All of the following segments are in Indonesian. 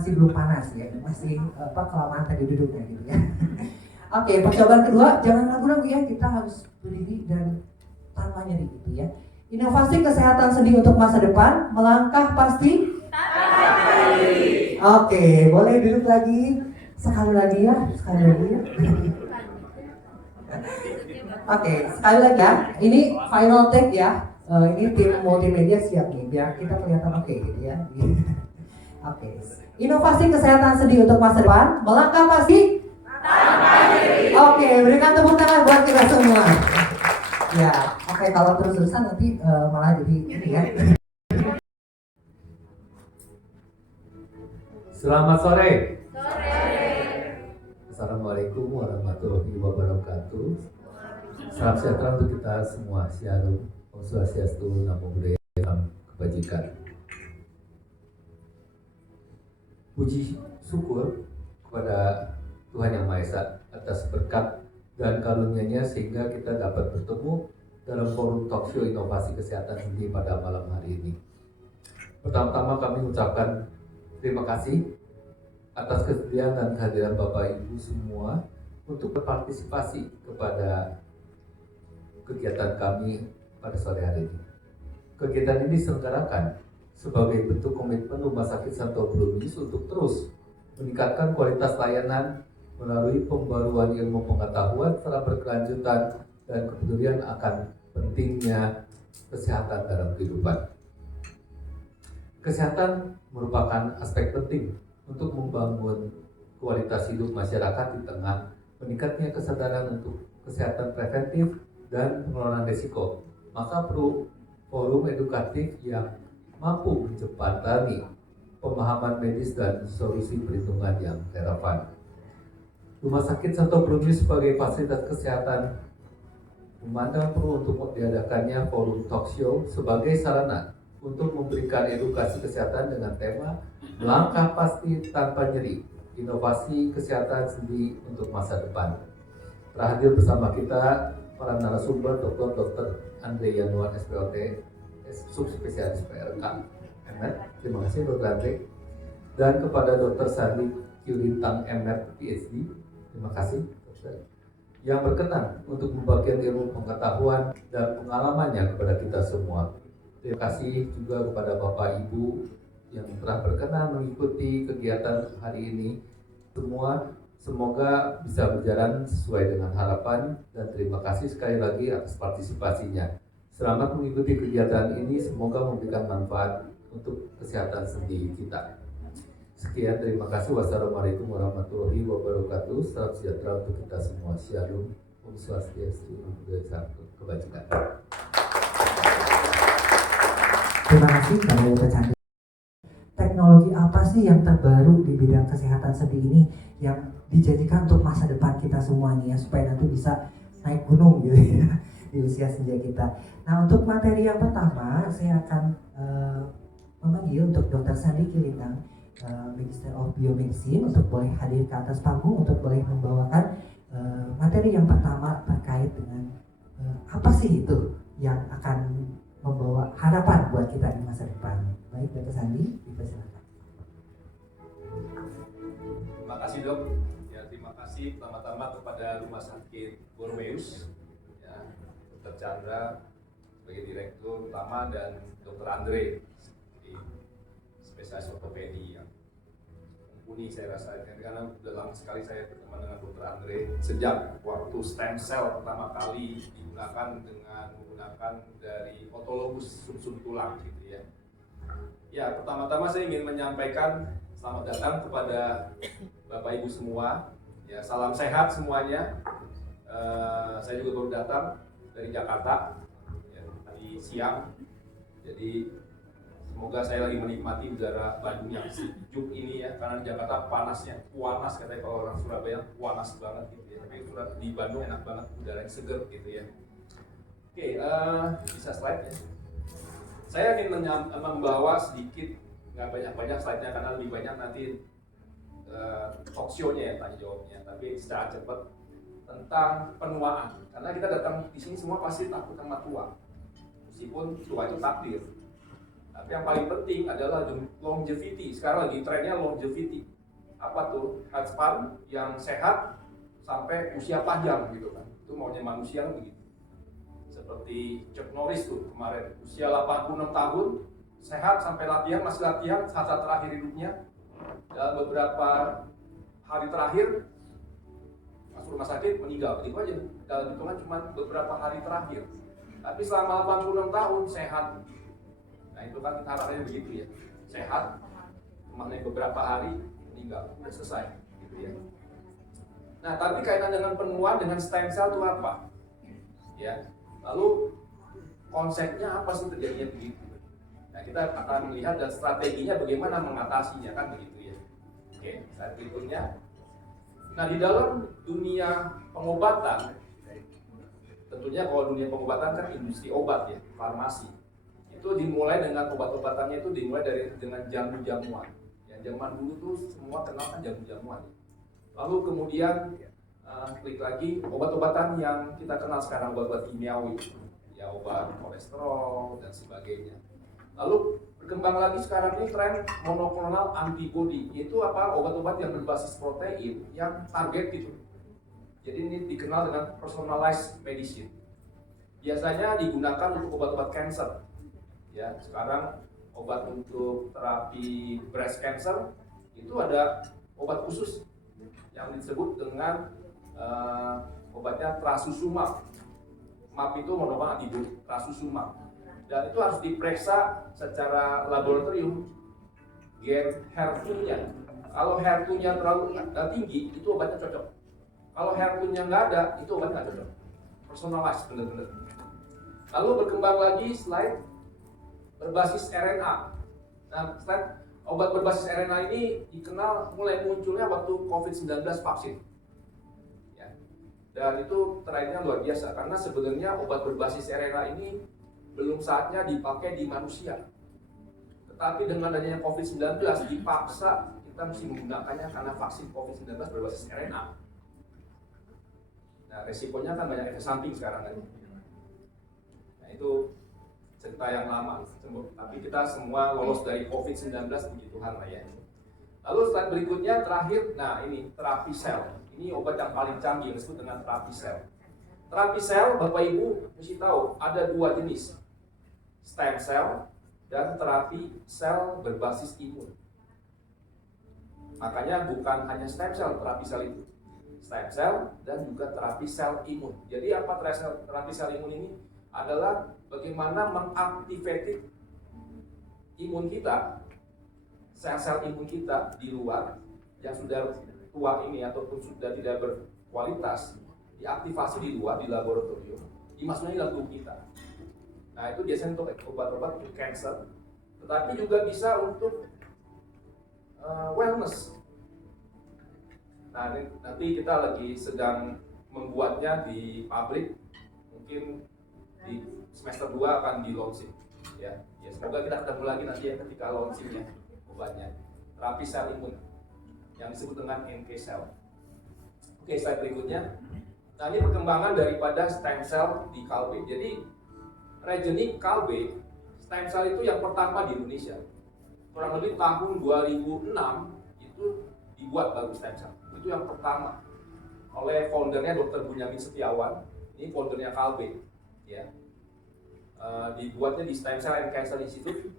masih belum panas ya, masih kelamaan tadi duduknya gitu ya. Oke, percobaan kedua, jangan ragu-ragu ya, kita harus berdiri dan tanpa nyeri gitu ya. Inovasi kesehatan sendi untuk masa depan, melangkah pasti tanpa nyeri. Oke, boleh duduk lagi, sekali lagi ya. Oke, sekali lagi ya, ini final take ya. Ini tim multimedia siap nih, biar kita kelihatan oke gitu ya. Oke, inovasi kesehatan sendi untuk masa depan, melangkah pasti tanpa nyeri. Oke, berikan tepuk tangan buat kita semua. Ya, oke, kalau terus-terusan nanti malah jadi ini ya. Selamat sore. Assalamualaikum warahmatullahi wabarakatuh. Salam sejahtera untuk kita semua. Shalom, Om Swastiastu, Namo Buddhaya, Salam Kebajikan. Puji syukur kepada Tuhan Yang Maha Esa atas berkat dan karunia-Nya sehingga kita dapat bertemu dalam forum talk show inovasi kesehatan sendi pada malam hari ini. Pertama-tama kami ucapkan terima kasih atas kesediaan dan kehadiran Bapak Ibu semua untuk berpartisipasi kepada kegiatan kami pada sore hari ini. Kegiatan ini diselenggarakan sebagai bentuk komitmen Rumah Sakit Santo Brumis untuk terus meningkatkan kualitas layanan melalui pembaruan ilmu pengetahuan secara berkelanjutan dan kepedulian akan pentingnya kesehatan dalam kehidupan. Kesehatan merupakan aspek penting untuk membangun kualitas hidup masyarakat di tengah meningkatnya kesadaran untuk kesehatan preventif dan pengelolaan risiko. Maka perlu forum edukatif yang mampu menjembatani pemahaman medis dan solusi perlindungan yang relevan. Rumah Sakit Santo Brumis sebagai fasilitas kesehatan memandang perlu untuk diadakannya forum talk show sebagai sarana untuk memberikan edukasi kesehatan dengan tema melangkah pasti tanpa nyeri, inovasi kesehatan sendi untuk masa depan. Hadir bersama kita para narasumber Dr. Andre Yanuar SPOT, subspesialis PRK MR. Terima kasih Dr. Andre. Dan kepada Dr. Sandi Kyurintang MR PhD. Terima kasih Dr. Yang berkenan untuk membagikan ilmu pengetahuan dan pengalamannya kepada kita semua. Terima kasih juga kepada Bapak Ibu yang telah berkenan mengikuti kegiatan hari ini. Semua semoga bisa berjalan sesuai dengan harapan dan terima kasih sekali lagi atas partisipasinya. Selamat mengikuti kegiatan ini, semoga memberikan manfaat untuk kesehatan sendi kita. Sekian, terima kasih. Wassalamualaikum warahmatullahi wabarakatuh. Salam sejahtera untuk kita semua. Shalom, Om Swastiastu, Namo Buddhaya, Salam Kebajikan. Terima kasih Pak Chandra. Teknologi apa sih yang terbaru di bidang kesehatan sendi ini yang dijadikan untuk masa depan kita semua nih ya, supaya nanti bisa naik gunung gitu ya di usia senja kita. Nah, untuk materi yang pertama saya akan memanggil untuk Dr. Sandi Kyurintang, Magister of Biomedicine, untuk boleh hadir ke atas panggung untuk boleh membawakan materi yang pertama terkait dengan apa sih itu yang akan membawa harapan buat kita di masa depan. Baik, Dr. Sandi, dipersilakan. Terima kasih Dok. Ya, terima kasih pertama-tama kepada Rumah Sakit Bormeus, ya, Dr. Chandra sebagai Direktur Utama dan Dr. Andre sebagai spesialis ortopedi yang mumpuni saya rasa, karena sudah lama sekali saya berteman dengan Dr. Andre sejak waktu stem cell pertama kali digunakan dengan menggunakan dari otologus sumsum tulang gitu ya. Ya, pertama-tama saya ingin menyampaikan selamat datang kepada Bapak Ibu semua. Ya, salam sehat semuanya. Saya juga baru datang dari Jakarta ya, tadi siang. Jadi semoga saya lagi menikmati udara Bandung yang sejuk ini ya, karena di Jakarta panasnya, panas katanya kalau orang Surabaya, panas banget gitu ya. Tapi di Bandung enak banget, udara yang seger gitu ya. Oke, bisa slide ya. Saya ingin membawa sedikit, nggak banyak-banyak slide-nya karena lebih banyak nanti talk show-nya ya, tanya jawabnya. Tapi secara cepat tentang penuaan. Karena kita datang di sini semua pasti takut sama tua. Meskipun tua itu takdir. Tapi yang paling penting adalah longevity. Sekarang lagi trennya longevity. Apa tuh? Healthspan yang sehat sampai usia panjang gitu kan. Itu maunya manusia kan begitu. Seperti Chuck Norris tuh kemarin, usia 86 tahun, sehat sampai latihan, masih latihan saat terakhir hidupnya. Dalam beberapa hari terakhir masuk rumah sakit, meninggal, begitu aja. Dalam hitungan cuma beberapa hari terakhir. Tapi selama 86 tahun sehat. Nah itu kan harapannya begitu ya, sehat, cuma beberapa hari meninggal, udah selesai, gitu ya. Nah tapi kaitan dengan penuaan dengan stem cell itu apa? Ya, lalu konsepnya apa sih terjadinya begitu? Nah kita akan melihat dan strateginya bagaimana mengatasinya kan begitu ya. Oke, slide berikutnya. Nah di dalam dunia pengobatan, tentunya kalau dunia pengobatan kan industri obat ya, farmasi. Itu dimulai dengan obat-obatannya itu dimulai dengan jamu-jamuan. Ya, zaman dulu tuh semua kenal kan jamu-jamuan. Lalu kemudian klik lagi obat-obatan yang kita kenal sekarang, obat-obat kimiawi, ya obat kolesterol dan sebagainya. Lalu berkembang lagi sekarang ini tren monoklonal antibody, yaitu apa? Obat-obat yang berbasis protein yang target gitu. Jadi ini dikenal dengan personalized medicine. Biasanya digunakan untuk obat-obat cancer. Ya, sekarang obat untuk terapi breast cancer itu ada obat khusus yang disebut dengan obatnya trastuzumab. MAP itu monoklonal antibody, trastuzumab. Dan itu harus diperiksa secara laboratorium gen HER2-nya. Kalau HER2-nya terlalu tinggi, itu obatnya cocok. Kalau HER2-nya nggak ada, itu obatnya nggak cocok. Personalized benar-benar. Lalu berkembang lagi slide berbasis RNA. Nah, slide obat berbasis RNA ini dikenal mulai munculnya waktu COVID-19 vaksin. Ya. Dan itu trennya luar biasa karena sebenarnya obat berbasis RNA ini belum saatnya dipakai di manusia. Tetapi dengan adanya COVID-19 dipaksa kita mesti menggunakannya karena vaksin COVID-19 berbasis RNA. Nah, resikonya kan banyak efek samping sekarang kan. Nah, itu cerita yang lama, tapi kita semua lolos dari COVID-19, puji Tuhan lah ya. Lalu slide berikutnya terakhir, nah ini terapi sel. Ini obat yang paling canggih yang disebut dengan terapi sel. Terapi sel, Bapak Ibu mesti tahu ada dua jenis, stem cell dan terapi sel berbasis imun. Makanya bukan hanya stem cell terapi sel itu, stem cell dan juga terapi sel imun. Jadi apa terapi sel imun ini? Adalah bagaimana mengaktifasi imun kita, sel-sel imun kita di luar yang sudah tua ini ataupun sudah tidak berkualitas, diaktifasi di luar di laboratorium, dimasukkan di dalam tubuh kita. Nah itu biasanya untuk obat-obat untuk cancer, tetapi juga bisa untuk wellness. Nah nanti kita lagi sedang membuatnya di pabrik, mungkin di semester 2 akan di launching ya. Semoga kita ketemu lagi nanti ya ketika launchingnya obatnya terapi sel imun yang disebut dengan NK cell. Oke, slide berikutnya. Nah ini perkembangan daripada stem cell di Kalbe. Jadi Regenik Kalbe stem cell itu yang pertama di Indonesia. Kurang lebih tahun 2006 itu dibuat baru stem cell. Itu yang pertama oleh foundernya Dr. Bunyamin Setiawan. Ini foundernya Kalbe. Ya, dibuatnya di Stem Cell and Cancer Institute.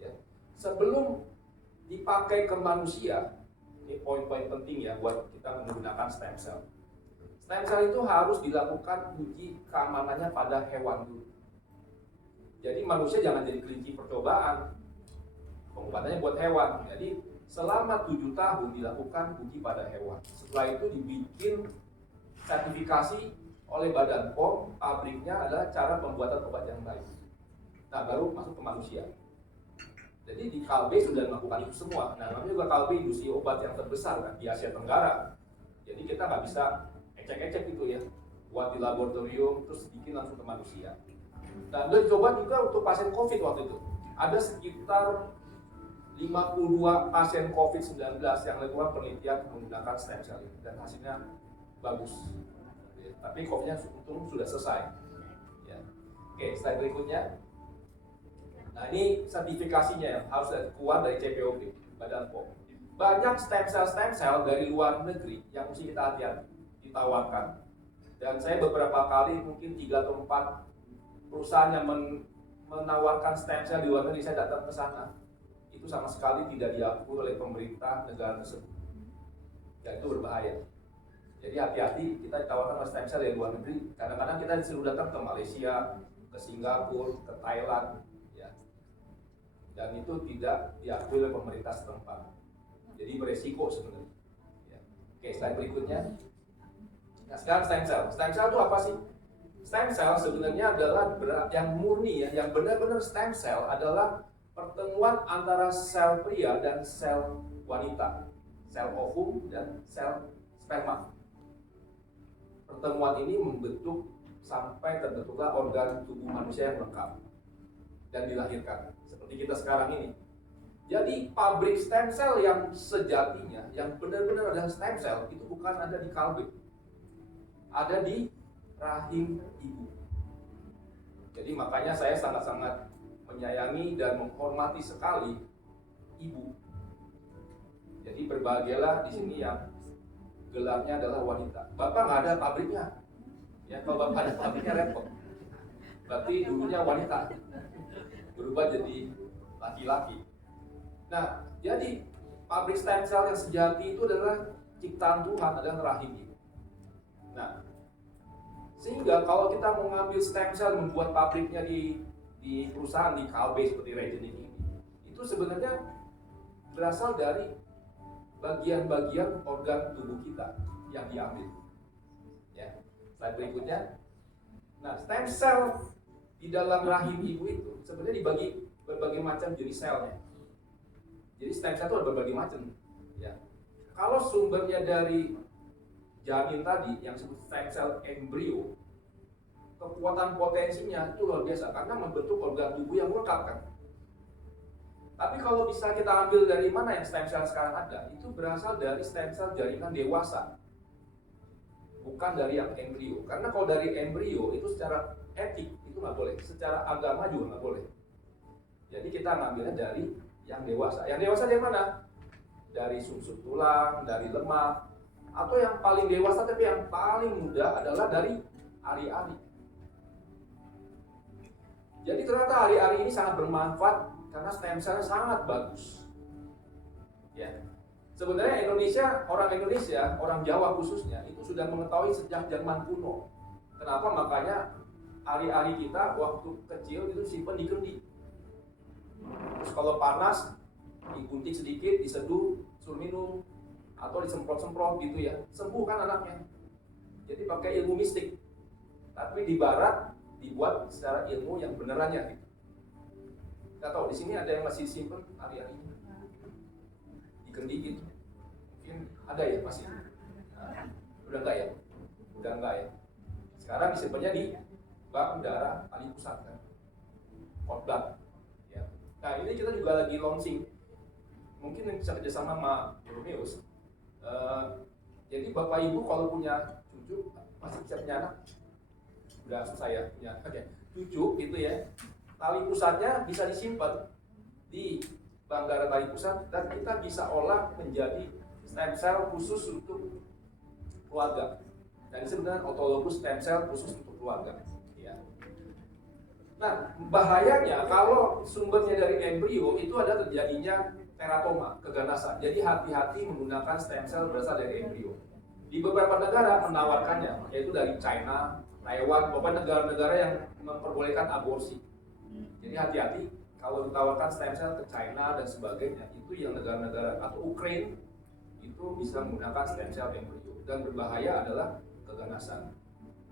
Ya. Sebelum dipakai ke manusia, ini poin-poin penting ya buat kita menggunakan stem cell. Stem cell itu harus dilakukan uji keamanannya pada hewan dulu. Jadi manusia jangan jadi kelinci percobaan. Pengobatannya buat hewan. Jadi selama 7 tahun dilakukan uji pada hewan. Setelah itu dibikin sertifikasi oleh Badan POM, pabriknya adalah cara pembuatan obat yang baik. Nah, baru masuk ke manusia. Jadi di Kalbe sudah melakukan itu semua. Nah, namanya juga Kalbe industri obat yang terbesar kan, di Asia Tenggara. Jadi kita nggak bisa ecek-ecek gitu ya, buat di laboratorium terus bikin langsung ke manusia. Dan udah dicoba juga untuk pasien COVID waktu itu. Ada sekitar 52 pasien COVID-19 yang melakukan penelitian menggunakan stem cell ini dan hasilnya bagus. Tapi COVID-nya untung sudah selesai. Ya. Oke, slide berikutnya. Nah ini sertifikasinya yang harus keluar dari CPOP, Badan POM. Banyak stem cell dari luar negeri yang mesti kita hati-hati ditawarkan. Dan saya beberapa kali, mungkin 3 atau 4 perusahaan yang menawarkan stem cell di luar negeri, saya datang ke sana, itu sama sekali tidak diakui oleh pemerintah negara tersebut. Dan itu berbahaya. Jadi hati-hati kita ditawarkan stem cell dari luar negeri. Kadang-kadang kita disuruh datang ke Malaysia, ke Singapura, ke Thailand, ya. Dan itu tidak diakui oleh pemerintah setempat. Jadi beresiko sebenarnya. Ya. Oke, slide berikutnya. Nah sekarang stem cell. Stem cell itu apa sih? Stem cell sebenarnya adalah yang murni ya, yang benar-benar stem cell adalah pertemuan antara sel pria dan sel wanita, sel ovum dan sel sperma. Pertemuan ini membentuk sampai terbentuklah organ tubuh manusia yang lengkap dan dilahirkan seperti kita sekarang ini. Jadi pabrik stem cell yang sejatinya, yang benar-benar adalah stem cell itu bukan ada di kalbe, ada di rahim ibu. Jadi makanya saya sangat-sangat menyayangi dan menghormati sekali ibu. Jadi berbahagialah di sini yang gelarnya adalah wanita. Bapak nggak ada pabriknya. Ya, kalau bapak ada pabriknya repot. Berarti dulunya wanita, berubah jadi laki-laki. Nah, jadi pabrik stem cell yang sejati itu adalah ciptaan Tuhan, adalah rahim ibu. Nah, sehingga kalau kita mau ngambil stem cell membuat pabriknya di perusahaan di Kalbe seperti Regen ini, itu sebenarnya berasal dari bagian-bagian organ tubuh kita yang diambil. Ya, slide berikutnya. Nah, stem cell di dalam rahim ibu itu sebenarnya dibagi berbagai macam jenis selnya. Jadi stem cell itu ada berbagai macam. Ya, kalau sumbernya dari janin tadi yang disebut stem cell embrio, kekuatan potensinya itu luar biasa karena membentuk organ tubuh yang lengkap kan. Tapi kalau bisa kita ambil dari mana yang stem cell sekarang ada, itu berasal dari stem cell jaringan dewasa, bukan dari yang embrio. Karena kalau dari embrio itu secara etik itu nggak boleh, secara agama juga nggak boleh. Jadi kita ngambilnya dari yang dewasa. Yang dewasa dari mana? Dari sumsum tulang, dari lemak, atau yang paling dewasa tapi yang paling muda adalah dari ari-ari. Jadi ternyata ari-ari ini sangat bermanfaat karena stem cell sangat bagus. Ya. Sebenarnya orang Indonesia, orang Jawa khususnya itu sudah mengetahui sejak zaman kuno. Kenapa? Makanya ari-ari kita waktu kecil itu simpan di kendi. Terus kalau panas digunting sedikit, diseduh, suruh minum atau disemprot-semprot gitu ya. Sembuh kan anaknya. Jadi pakai ilmu mistik. Tapi di barat dibuat secara ilmu yang benerannya gitu. Nggak tahu di sini ada yang masih simpen ari-ari di kendi gitu. Mungkin ada ya masih. Nah, udah enggak ya? Udah enggak ya. Sekarang disimpannya di bank darah Ali Pusat kan. Cord blood. Ya. Nah ini kita juga lagi launching. Mungkin bisa kerjasama sama Romeus. Jadi bapak ibu kalau punya cucu masih bisa punya anak. Udah selesai ya punya. Oke. Cucu gitu ya. Tali pusatnya bisa disimpan di bank darah tali pusat dan kita bisa olah menjadi stem cell khusus untuk keluarga. Dan ini sebenarnya autologous stem cell khusus untuk keluarga. Ya. Nah, bahayanya kalau sumbernya dari embrio itu ada terjadinya teratoma, keganasan. Jadi hati-hati menggunakan stem cell berasal dari embrio. Di beberapa negara menawarkannya, yaitu dari China, Taiwan, beberapa negara-negara yang memperbolehkan aborsi. Jadi hati-hati kalau ditawarkan stem cell ke China dan sebagainya, itu yang negara-negara atau Ukraine itu bisa menggunakan stem cell embrio dan berbahaya adalah keganasan.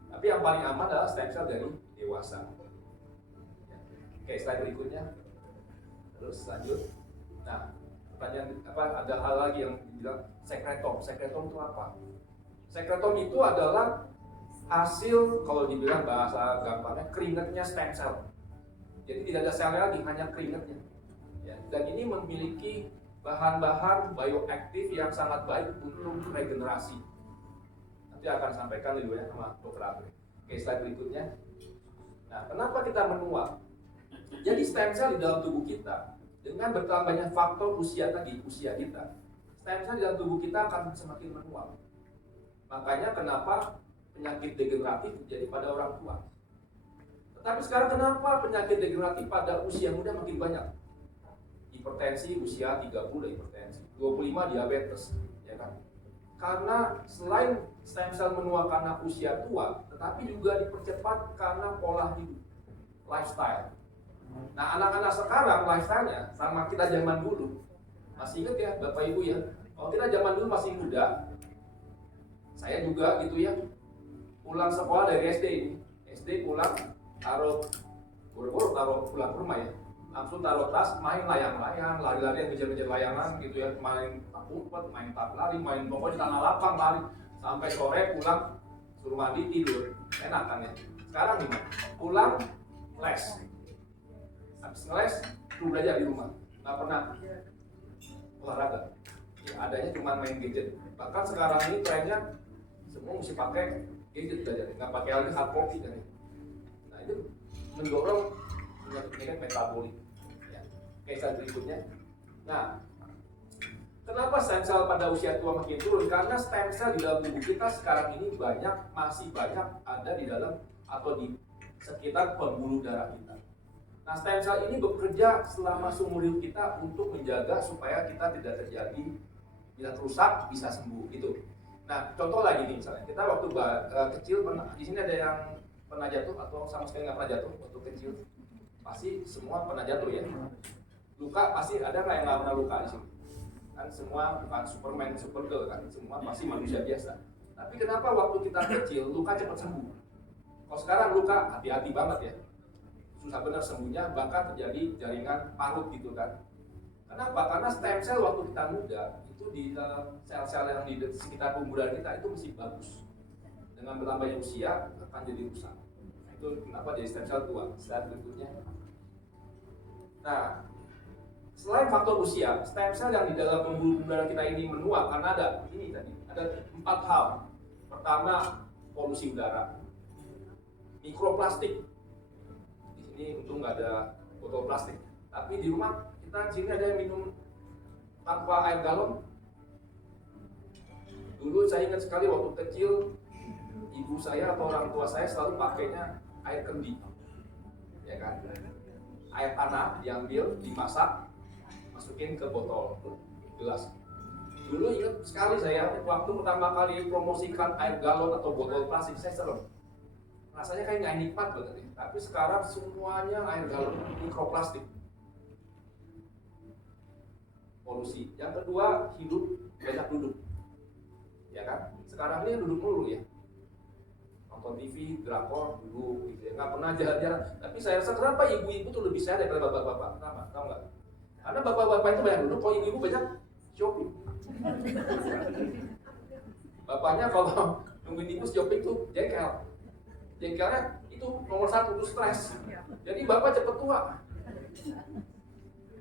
Tapi yang paling aman adalah stem cell dari dewasa. Oke, slide berikutnya. Terus lanjut. Nah, pertanyaan ada hal lagi yang dibilang sekretom. Sekretom itu apa? Sekretom itu adalah hasil kalau dibilang bahasa gampangnya keringatnya stem cell. Jadi tidak ada selnya lagi, hanya keringatnya. Ya, dan ini memiliki bahan-bahan bioaktif yang sangat baik untuk regenerasi. Nanti akan sampaikan lebih banyak sama Dr. Abre. Oke, slide berikutnya. Nah, kenapa kita menua? Jadi stem cell di dalam tubuh kita, dengan bertambahnya faktor usia tadi, usia kita, stem cell di dalam tubuh kita akan semakin menua. Makanya kenapa penyakit degeneratif terjadi pada orang tua. Tetapi sekarang kenapa penyakit degeneratif pada usia muda makin banyak? Hipertensi usia 30 hipertensi, 25 diabetes, ya kan? Karena selain stem cell menua karena usia tua, tetapi juga dipercepat karena pola hidup, lifestyle. Nah, anak-anak sekarang lifestyle-nya sama kita zaman dulu. Masih ingat ya, Bapak Ibu ya? Kalau kita zaman dulu masih muda, saya juga gitu ya, pulang sekolah dari SD ini. SD pulang, taruh buru-buru taruh pulang ke rumah ya. Langsung taruh tas, main layang-layang, lari-larian ngejar-ngejar layangan gitu ya, main tak umpet, main tak lari, main pokoknya tanah lapang lari. Sampai sore pulang, suruh mandi, tidur. Enak kan ya? Sekarang gimana? Pulang, les. Habis ngeles, lu belajar di rumah, nggak pernah olahraga. Ya, adanya cuma main gadget. Bahkan sekarang ini trennya semua mesti pakai gadget belajar, nggak pakai lagi hard copy kan. Nah itu mendorong penyakit metabolik. Ya. Oke, slide berikutnya. Nah, kenapa stem cell pada usia tua makin turun? Karena stem cell di dalam tubuh kita sekarang ini masih banyak ada di dalam atau di sekitar pembuluh darah kita. Nah, stem cell ini bekerja selama seumur hidup kita untuk menjaga supaya kita tidak terjadi, bila rusak bisa sembuh gitu. Nah, contoh lagi nih misalnya, kita waktu kecil pernah, di sini ada yang pernah jatuh atau sama sekali nggak pernah jatuh waktu kecil? Pasti semua pernah jatuh ya. Luka pasti ada nggak yang nggak pernah luka di sini? Kan semua bukan Superman, Supergirl kan, semua pasti manusia biasa. Tapi kenapa waktu kita kecil luka cepat sembuh? Kalau sekarang luka hati-hati banget ya. Susah benar sembuhnya, bahkan terjadi jaringan parut gitu kan. Kenapa? Karena stem cell waktu kita muda itu di dalam sel-sel yang di sekitar pembuluh darah kita itu masih bagus. Dengan bertambahnya usia akan jadi rusak. Itu kenapa jadi stem cell tua. Slide berikutnya. Nah, selain faktor usia, stem cell yang di dalam pembuluh darah kita ini menua karena ada 4 hal. Pertama, polusi udara, mikroplastik. Ini untung nggak ada botol plastik. Tapi di rumah kita di sini ada yang minum tanpa air galon. Dulu saya ingat sekali waktu kecil, ibu saya atau orang tua saya selalu pakainya air kendi, ya kan? Air tanah diambil, dimasak, masukin ke botol gelas. Dulu ingat sekali saya waktu pertama kali promosikan air galon atau botol plastik, saya serem. Rasanya kayak nggak nikmat banget ya. Tapi sekarang semuanya air galon mikroplastik. Polusi. Yang kedua, hidup banyak duduk. Ya kan? Sekarang ini duduk mulu ya. Nonton TV, drakor, duduk gitu ya. Nggak pernah jalan-jalan. Tapi saya rasa kenapa ibu-ibu tuh lebih sehat daripada bapak-bapak? Kenapa? Tahu nggak? Karena bapak-bapak itu banyak duduk, kalau ibu-ibu banyak shopping. Bapaknya kalau nungguin ibu shopping tuh jengkel. Jengkelnya itu nomor 1 itu stres. Jadi bapak cepet tua.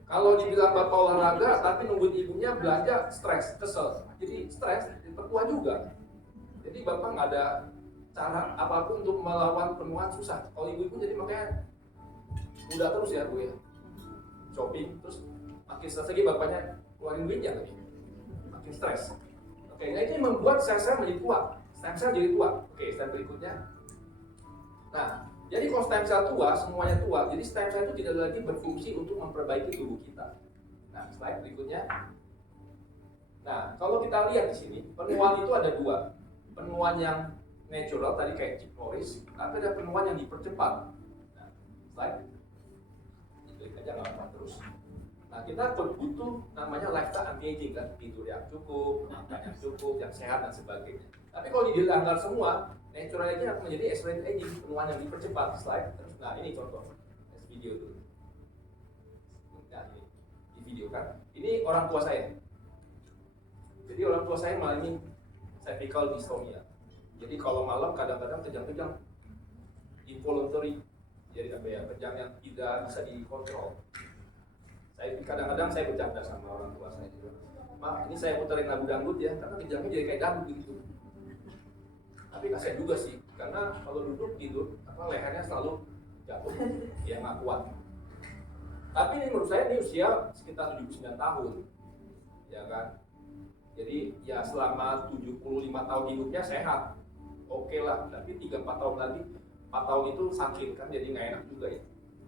Kalau dibilang bapak olahraga tapi nungguin ibunya belanja, stres, kesel. Jadi stres, cepet tua juga. Jadi bapak nggak ada cara apapun untuk melawan penuaan, susah. Kalau ibu-ibu jadi makanya muda terus ya bu ya. Shopping terus makin stres lagi bapaknya keluarin duitnya lagi. Makin stres. Oke, nah ini membuat sel-sel menjadi tua. Stem cell jadi tua. Oke, slide berikutnya. Nah, jadi kalau stem cell tua, semuanya tua, jadi stem cell itu tidak lagi berfungsi untuk memperbaiki tubuh kita. Nah, slide berikutnya. Nah, kalau kita lihat di sini, penuaan itu ada 2. Penuaan yang natural, tadi kayak Chip Norris, tapi ada penuaan yang dipercepat. Nah, slide. Klik aja nggak apa terus. Nah, kita butuh namanya lifestyle anti-aging kan, tidur yang cukup, makan yang cukup, yang sehat dan sebagainya. Tapi kalau dilanggar semua, natural aging akan menjadi accelerated aging, penuaan yang dipercepat. Slide terus. Nah, ini contoh. Next video dulu. Nah, ini di video kan. Ini orang tua saya. Jadi orang tua saya mengalami cervical dystonia. Jadi kalau malam kadang-kadang kejang-kejang involuntary, jadi apa ya, kejang yang tidak bisa dikontrol. Kadang-kadang saya bercanda sama orang tua saya juga. Mak, ini saya puterin lagu dangdut ya, karena kejangnya jadi kayak dangdut gitu. Tapi kasihan juga sih, karena kalau duduk tidur, lehernya selalu jatuh, ya nggak kuat. Tapi ini menurut saya ini usia sekitar 79 tahun, ya kan? Jadi ya selama 75 tahun hidupnya sehat, oke lah. Tapi 3-4 tahun lagi, 4 tahun itu sakit kan, jadi nggak enak juga ya.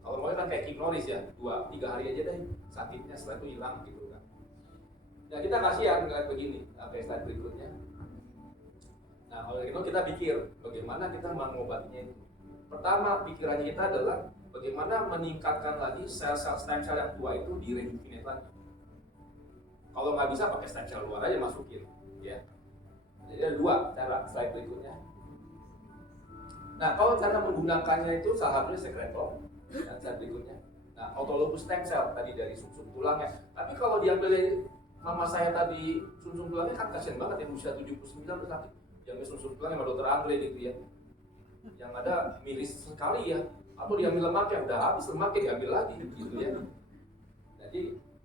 Kalau mau kan kayak King Norris ya, 2-3 hari aja deh sakitnya, setelah itu hilang gitu kan. Nah kita kasihan kayak begini, slide berikutnya. Nah oleh itu kita pikir bagaimana kita mengobatinya itu. Pertama pikirannya kita adalah bagaimana meningkatkan lagi sel-sel stem cell yang tua itu direjuvenate lagi. Kalau nggak bisa pakai stem cell luar aja masukin, ya. Jadi ada 2 cara, slide berikutnya. Nah kalau cara menggunakannya itu salah satunya sekretom, dan slide berikutnya. Nah autologous stem cell tadi dari sumsum tulangnya. Tapi kalau diambil dari mama saya tadi sumsum tulangnya kan kasihan banget ya, usia 79 udah sakit. Diambil sumsum tulangnya sama dokter Andre gitu ya. Yang ada miris sekali ya. Atau diambil lemaknya, udah habis lemaknya diambil lagi gitu ya. Jadi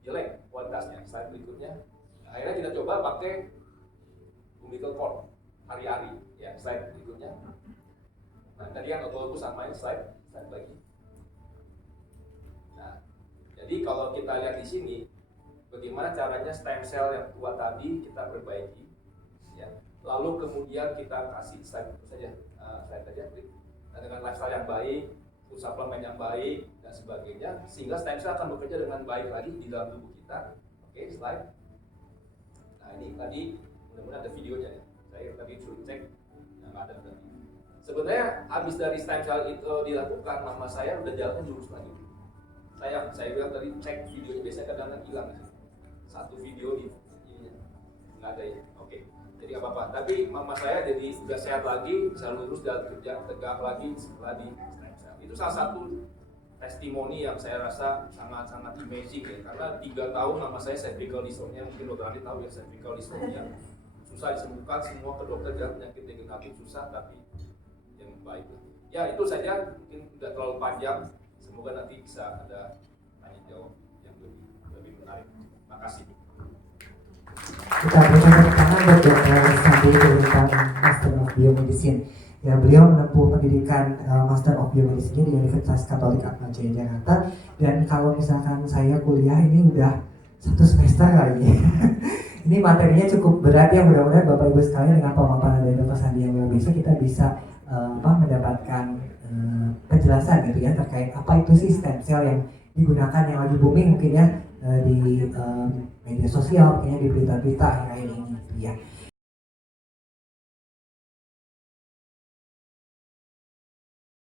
jelek kualitasnya. Slide berikutnya. Nah, akhirnya kita coba pakai umbilical cord hari-hari ya. Slide berikutnya. Nah tadi yang autologous sama ini slide lagi. Nah jadi kalau kita lihat di sini bagaimana caranya stem cell yang tua tadi kita perbaiki ya. Lalu kemudian kita kasih slide saja, slide saja. Nah, dengan lifestyle yang baik, suplemen yang baik dan sebagainya, sehingga stem cell akan bekerja dengan baik lagi di dalam tubuh kita. Oke, slide. Nah ini tadi mudah-mudahan ada videonya ya. Saya tadi suruh cek, nggak ada berarti. Sebenarnya habis dari stem cell itu dilakukan, mama saya udah jalannya lurus lagi. Saya bilang tadi cek videonya, biasanya kadang-kadang hilang sih. Satu video di ininya nggak ada ya. Oke. Jadi nggak apa-apa. Tapi mama saya jadi sudah sehat lagi, bisa lurus dan kerja tegak lagi setelah di stem cell. Itu salah satu testimoni yang saya rasa sangat-sangat amazing ya. Karena 3 tahun mama saya cervical dystonia, mungkin dokter Andi tahu ya, cervical dystonia susah disembuhkan, semua ke dokter bilang penyakit degeneratif susah, tapi yang baik. Ya itu saja, mungkin sudah terlalu panjang. Semoga nanti bisa ada tanya jawab yang lebih menarik. Terima kasih. Kita berikan tepuk tangan buat Dr. Sandi Dewitan, Master of Biomedicine. Ya, beliau menempuh pendidikan Master of Biomedicine di Universitas Katolik Atma Jaya Jakarta. Dan kalau misalkan saya kuliah ini udah 1 semester kali. Ini materinya cukup berat ya, mudah-mudahan Bapak Ibu sekalian dengan pemaparan dari Dr. Sandi yang luar biasa kita bisa mendapatkan penjelasan gitu ya terkait apa itu sih stem cell yang digunakan yang lagi booming mungkin ya di media sosial, mungkin di berita-berita akhir-akhir ini gitu ya.